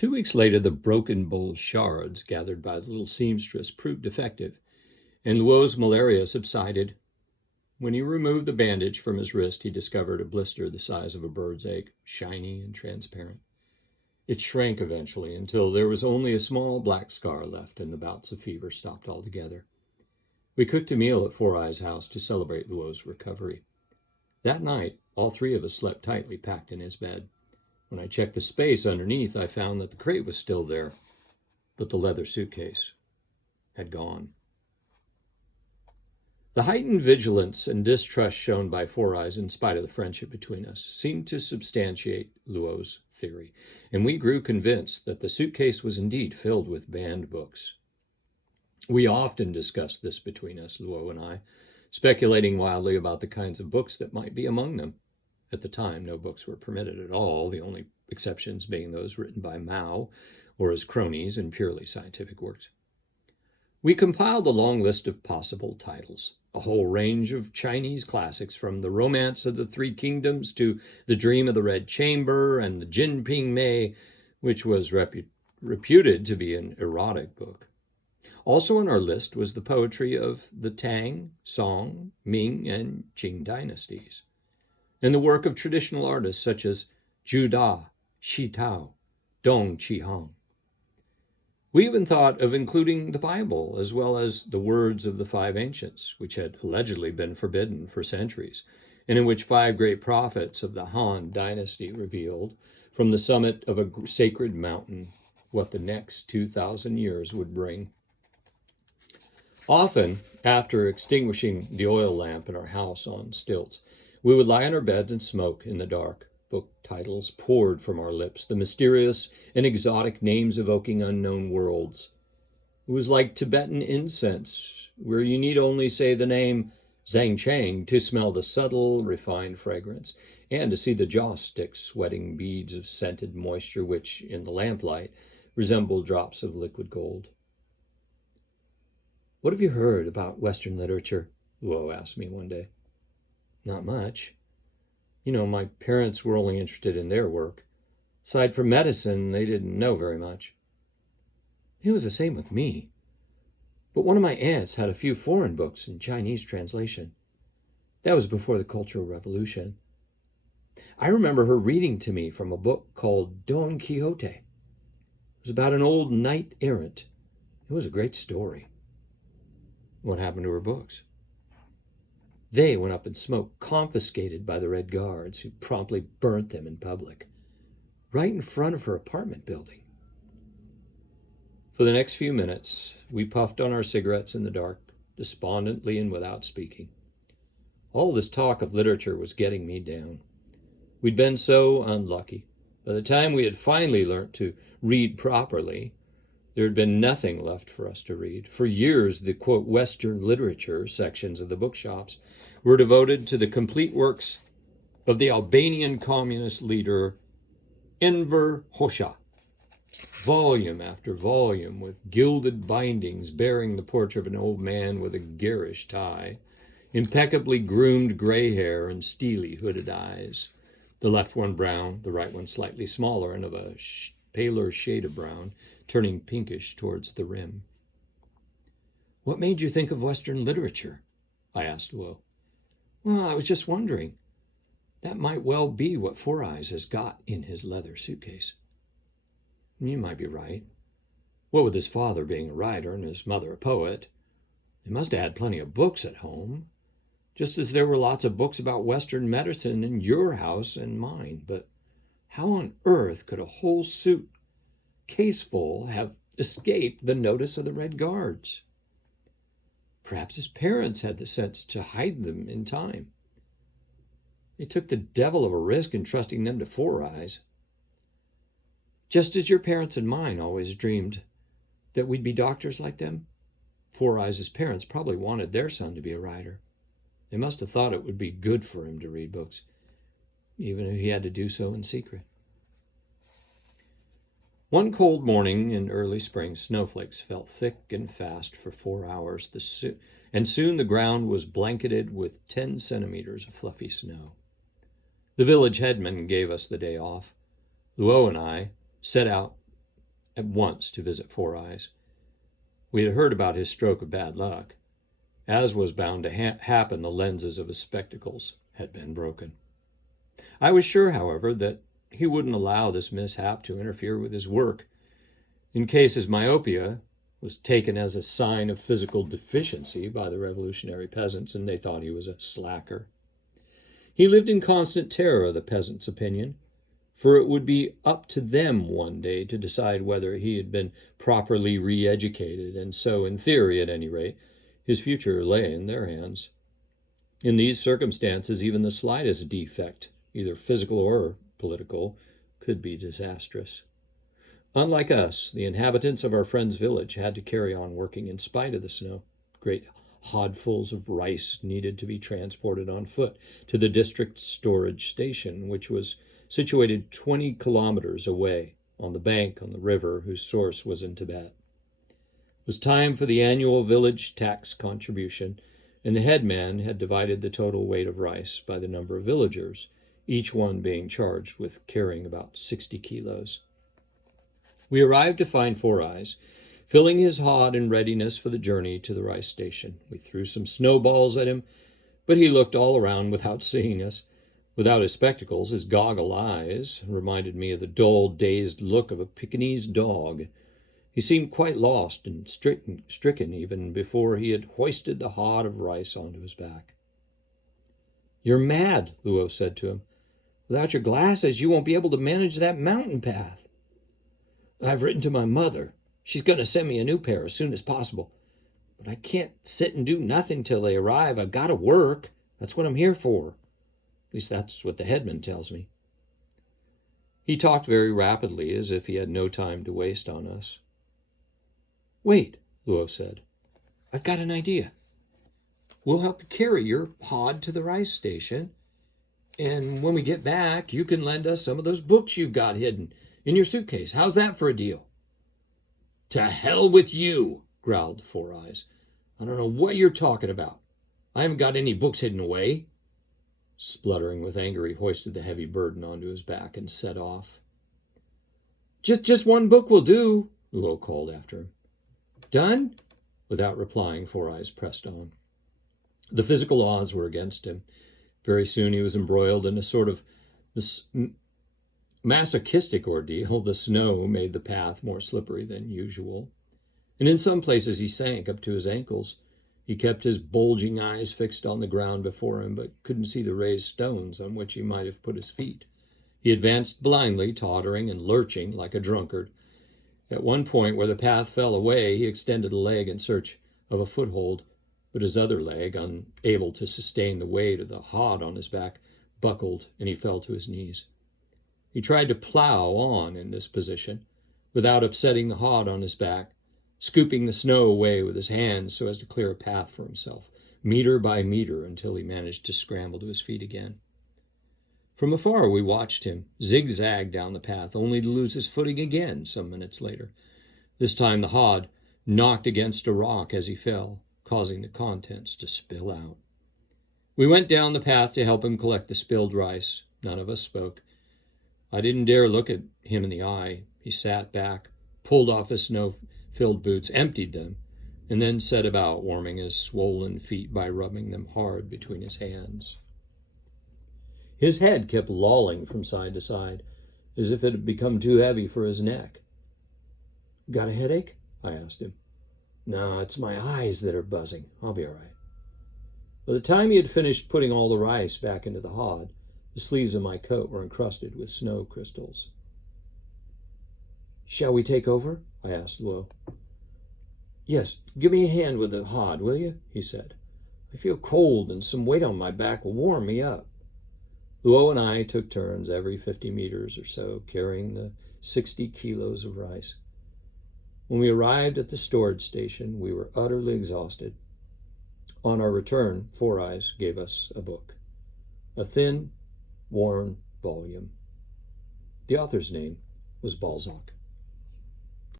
2 weeks later, the broken bowl shards gathered by the little seamstress proved defective, and Luo's malaria subsided. When he removed the bandage from his wrist, he discovered a blister the size of a bird's egg, shiny and transparent. It shrank eventually until there was only a small black scar left, and the bouts of fever stopped altogether. We cooked a meal at Four Eyes' house to celebrate Luo's recovery. That night, all three of us slept tightly packed in his bed. When I checked the space underneath, I found that the crate was still there, but the leather suitcase had gone. The heightened vigilance and distrust shown by Four Eyes, in spite of the friendship between us, seemed to substantiate Luo's theory, and we grew convinced that the suitcase was indeed filled with banned books. We often discussed this between us, Luo and I, speculating wildly about the kinds of books that might be among them. At the time, no books were permitted at all, the only exceptions being those written by Mao or his cronies in purely scientific works. We compiled a long list of possible titles, a whole range of Chinese classics, from The Romance of the Three Kingdoms to The Dream of the Red Chamber and The Jin Ping Mei, which was reputed to be an erotic book. Also on our list was the poetry of the Tang, Song, Ming, and Qing dynasties, and the work of traditional artists such as Zhu Da, Xi Tao, Dong Qihang. We even thought of including the Bible, as well as the words of the five ancients, which had allegedly been forbidden for centuries, and in which five great prophets of the Han dynasty revealed, from the summit of a sacred mountain, what the next 2,000 years would bring. Often, after extinguishing the oil lamp in our house on stilts, we would lie on our beds and smoke in the dark. Book titles poured from our lips, the mysterious and exotic names evoking unknown worlds. It was like Tibetan incense, where you need only say the name Zhang Chang to smell the subtle, refined fragrance, and to see the joss sticks sweating beads of scented moisture which, in the lamplight, resembled drops of liquid gold. "What have you heard about Western literature?" Luo asked me one day. "Not much. My parents were only interested in their work. Aside from medicine, they didn't know very much." It was the same with me. But one of my aunts had a few foreign books in Chinese translation. That was before the Cultural Revolution. I remember her reading to me from a book called Don Quixote. It was about an old knight-errant. It was a great story. What happened to her books? They went up in smoke, confiscated by the Red Guards, who promptly burnt them in public, right in front of her apartment building. For the next few minutes, we puffed on our cigarettes in the dark, despondently and without speaking. All this talk of literature was getting me down. We'd been so unlucky. By the time we had finally learnt to read properly, there had been nothing left for us to read. For years, the, quote, Western literature sections of the bookshops were devoted to the complete works of the Albanian communist leader Enver Hoxha, volume after volume with gilded bindings bearing the portrait of an old man with a garish tie, impeccably groomed gray hair, and steely hooded eyes, the left one brown, the right one slightly smaller and of a paler shade of brown, turning pinkish towards the rim. "What made you think of Western literature?" I asked Luo. "Well, I was just wondering. That might well be what Four Eyes has got in his leather suitcase." "You might be right. What with his father being a writer and his mother a poet, they must have had plenty of books at home, just as there were lots of books about Western medicine in your house and mine. But how on earth could a whole suitcaseful have escaped the notice of the Red Guards? Perhaps his parents had the sense to hide them in time. They took the devil of a risk in trusting them to Four Eyes. Just as your parents and mine always dreamed that we'd be doctors like them, Four Eyes' parents probably wanted their son to be a writer. They must have thought it would be good for him to read books, even if he had to do so in secret." One cold morning in early spring, snowflakes fell thick and fast for 4 hours, and soon the ground was blanketed with 10 centimeters of fluffy snow. The village headman gave us the day off. Luo and I set out at once to visit Four Eyes. We had heard about his stroke of bad luck. As was bound to happen, the lenses of his spectacles had been broken. I was sure, however, that he wouldn't allow this mishap to interfere with his work. In case his myopia was taken as a sign of physical deficiency by the revolutionary peasants, and they thought he was a slacker. He lived in constant terror of the peasants' opinion, for it would be up to them one day to decide whether he had been properly re-educated, and so, in theory at any rate, his future lay in their hands. In these circumstances, even the slightest defect, either physical or political, could be disastrous. Unlike us, the inhabitants of our friend's village had to carry on working in spite of the snow. Great hodfuls of rice needed to be transported on foot to the district storage station, which was situated 20 kilometers away on the bank on the river whose source was in Tibet. It was time for the annual village tax contribution, and the headman had divided the total weight of rice by the number of villagers, each one being charged with carrying about 60 kilos. We arrived to find Four Eyes, filling his hod in readiness for the journey to the rice station. We threw some snowballs at him, but he looked all around without seeing us. Without his spectacles, his goggle eyes reminded me of the dull, dazed look of a Pekingese dog. He seemed quite lost and stricken even before he had hoisted the hod of rice onto his back. "You're mad," Luo said to him. "Without your glasses, you won't be able to manage that mountain path." "I've written to my mother. She's going to send me a new pair as soon as possible. But I can't sit and do nothing till they arrive. I've got to work. That's what I'm here for. At least that's what the headman tells me." He talked very rapidly, as if he had no time to waste on us. "Wait," Luo said. "I've got an idea. We'll help you carry your hod to the rice station, and when we get back, you can lend us some of those books you've got hidden in your suitcase. How's that for a deal?" "To hell with you," growled Four Eyes. "I don't know what you're talking about. I haven't got any books hidden away." Spluttering with anger, he hoisted the heavy burden onto his back and set off. Just one book will do," Luo called after him. "Done?" Without replying, Four Eyes pressed on. The physical odds were against him. Very soon he was embroiled in a sort of masochistic ordeal. The snow made the path more slippery than usual, and in some places he sank up to his ankles. He kept his bulging eyes fixed on the ground before him, but couldn't see the raised stones on which he might have put his feet. He advanced blindly, tottering and lurching like a drunkard. At one point, where the path fell away, he extended a leg in search of a foothold, but his other leg, unable to sustain the weight of the hod on his back, buckled, and he fell to his knees. He tried to plow on in this position, without upsetting the hod on his back, scooping the snow away with his hands so as to clear a path for himself, meter by meter, until he managed to scramble to his feet again. From afar we watched him zigzag down the path, only to lose his footing again some minutes later. This time the hod knocked against a rock as he fell, causing the contents to spill out. We went down the path to help him collect the spilled rice. None of us spoke. I didn't dare look at him in the eye. He sat back, pulled off his snow-filled boots, emptied them, and then set about warming his swollen feet by rubbing them hard between his hands. His head kept lolling from side to side, as if it had become too heavy for his neck. "Got a headache?" I asked him. "No, it's my eyes that are buzzing. I'll be all right." By the time he had finished putting all the rice back into the hod, the sleeves of my coat were encrusted with snow crystals. "Shall we take over?" I asked Luo. "Yes, give me a hand with the hod, will you?" he said. "I feel cold, and some weight on my back will warm me up." Luo and I took turns every 50 meters or so, carrying the 60 kilos of rice. When we arrived at the storage station, we were utterly exhausted. On our return, Four Eyes gave us a book, a thin, worn volume. The author's name was Balzac.